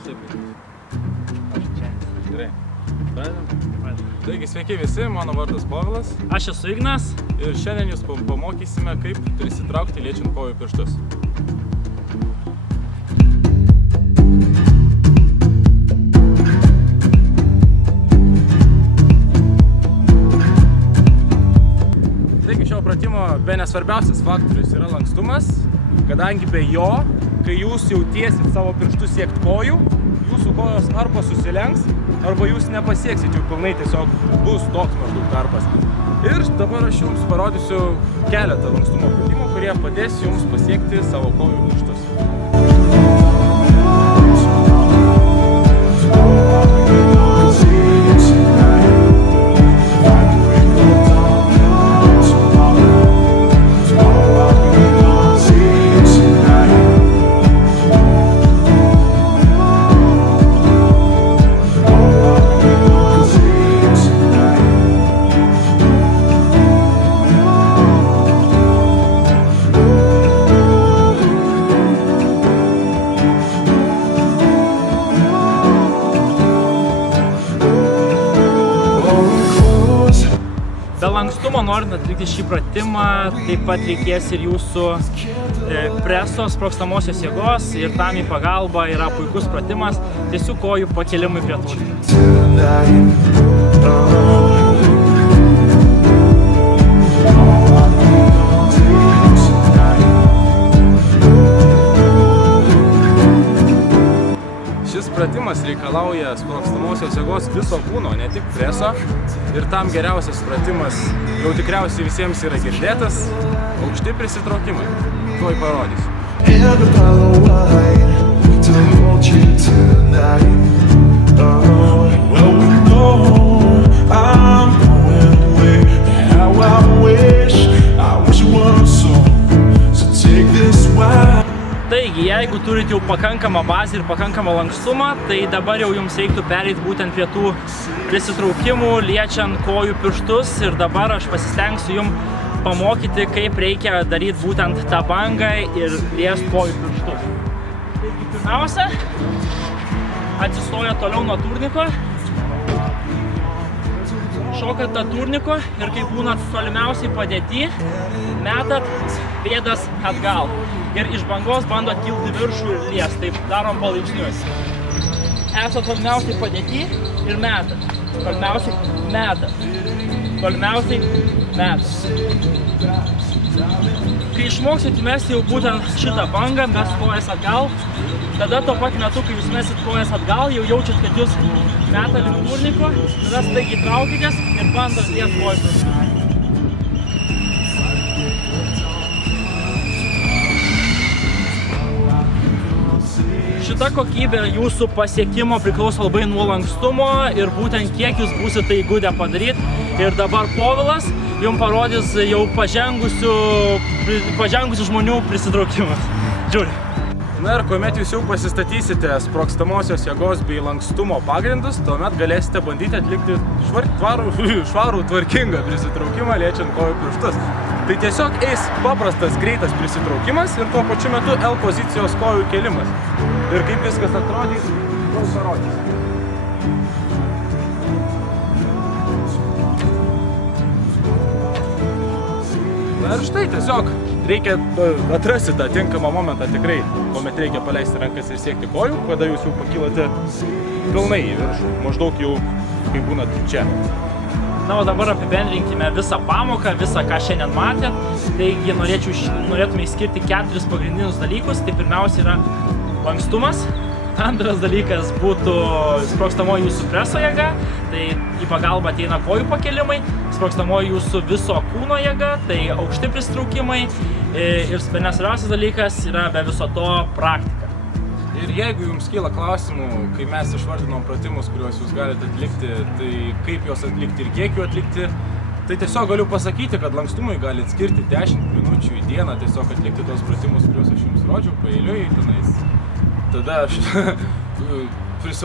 Aš čia. Gerai. Pradedam? Taigi, sveiki visi, mano vardas Povilas. Aš esu Ignas. Ir šiandien jūs pamokysime, kaip prisitraukti liečiant kojų pirštus. Taigi, šio pratimo bene svarbiausias faktorius yra lankstumas, kadangi be jo, kai jūs jau tiesit savo pirštus siekt kojų, jūsų kojos arba susilenks, arba jūs nepasieksit jau pilnai, tiesiog bus toks maždaug tarpas. Ir dabar aš jums parodysiu keletą lankstumo pratimų, kurie padės jums pasiekti savo kojų pirštus. Be lankstumo, norint atlikti šį pratimą, taip pat reikės ir jūsų preso, sprogstamosios jėgos, ir tam į pagalbą yra puikus pratimas tiesių kojų pakelimui prie turniko. Šis pratimas reikalauja sprogstamosios jėgos viso kūno, ne tik preso. Ir tam geriausias pratimas jau tikriausiai visiems yra girdėtas – aukšti prisitraukimai. Tuoj parodysiu. Taigi, jeigu turit jau pakankamą bazę ir pakankamą lankstumą, tai dabar jau jums reiktų pereiti būtent prie tų prisitraukimų, liečiant kojų pirštus, ir dabar aš pasistengsiu jums pamokyti, kaip reikia daryti būtent tą bangą ir liest kojų pirštus. Taigi, pirmiausia, atsistoja toliau nuo turniko, šokat tą turniko ir kai būnat tolimiausiai padėti, metat pėdas atgal. Ir iš bangos bandot kilti viršų ir liest, taip darom palaipsniui. Esat tolimiausiai padėti ir metat. Tolimiausiai metat. Tolimiausiai metat. Kai išmoksit mesti jau būtent šitą bangą, mes kojas atgal, tada tuo pat metu, kai jūs mesit kojas atgal, jau jaučiat, kad jūs metat link turniko, tada staigiai traukitės ir bandot liest kojas viršų. Šita kokybė jūsų pasiekimo priklauso labai nuo lankstumo ir būtent kiek jūs būsite įgudę padaryti. Ir dabar Povilas jums parodys jau pažengusių žmonių prisitraukimas. Žiūri. Na ir kuomet jūs jau pasistatysite sprogstamosios jėgos bei lankstumo pagrindus, tuomet galėsite bandyti atlikti švarų, tvarkingą prisitraukimą liečiant kojų pirštus. Tai tiesiog eis paprastas, greitas prisitraukimas ir tuo pačiu metu L pozicijos kojų kėlimas. Ir kaip viskas atrodys, jau parodys. Na ir štai tiesiog reikia atrasti tą tinkamą momentą tikrai, kuomet reikia paleisti rankas ir siekti kojų, kada jūs jau pakilate pilnai į viršų, maždaug jau kai būnat čia. Na, o dabar apibendrinkime visą pamoką, visą, ką šiandien matėt. Taigi norėtume išskirti 4 pagrindinius dalykus. Tai pirmiausia yra lankstumas. Antras dalykas būtų sprogstamoji jūsų preso jėga. Tai į pagalbą ateina kojų pakelimai. Sprogstamoji jūsų viso kūno jėga. Tai aukšti pristraukimai. Ir svarbiausias dalykas yra be viso to praktika. Ir jeigu jums kyla klausimų, kai mes išvardinom pratimus, kuriuos jūs galite atlikti, tai kaip juos atlikti ir kiek jų atlikti, tai tiesiog galiu pasakyti, kad lankstumui galite skirti 10 minučių į dieną, tiesiog atlikti tos pratimus, kuriuos aš jums rodžiau paeiliui tenais. Tada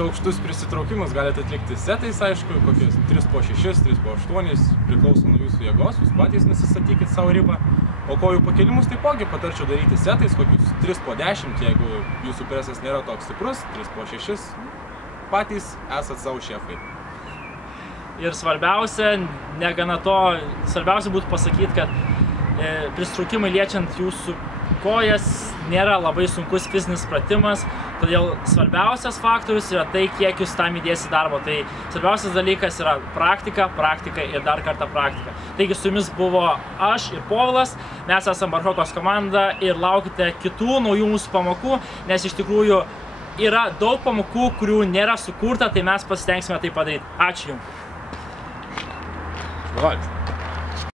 aukštus prisitraukimus galite atlikti setais, aišku, kokius 3 po 6, 3 po 8, priklauso nuo jūsų jėgos, jūs patys nusistatykit savo ribą. O kojų pakelimus taipogi patarčiau daryti setais, kokius 3 po 10, jeigu jūsų presas nėra toks stiprus, 3 po 6, patys esat savo šefai. Ir svarbiausia, negana to, svarbiausia būtų pasakyti, kad pristraukimai liečiant jūsų kojas nėra labai sunkus fizinis pratimas, todėl svarbiausias faktorius yra tai, kiek jūs tam įdėsi darbo. Tai svarbiausias dalykas yra praktika, praktika ir dar kartą praktika. Taigi su jumis buvo aš ir Povilas, mes esame Barhokos komanda ir laukite kitų naujų mūsų pamokų, nes iš tikrųjų yra daug pamokų, kurių nėra sukurta, tai mes pasitengsime tai padaryti. Ačiū Jums.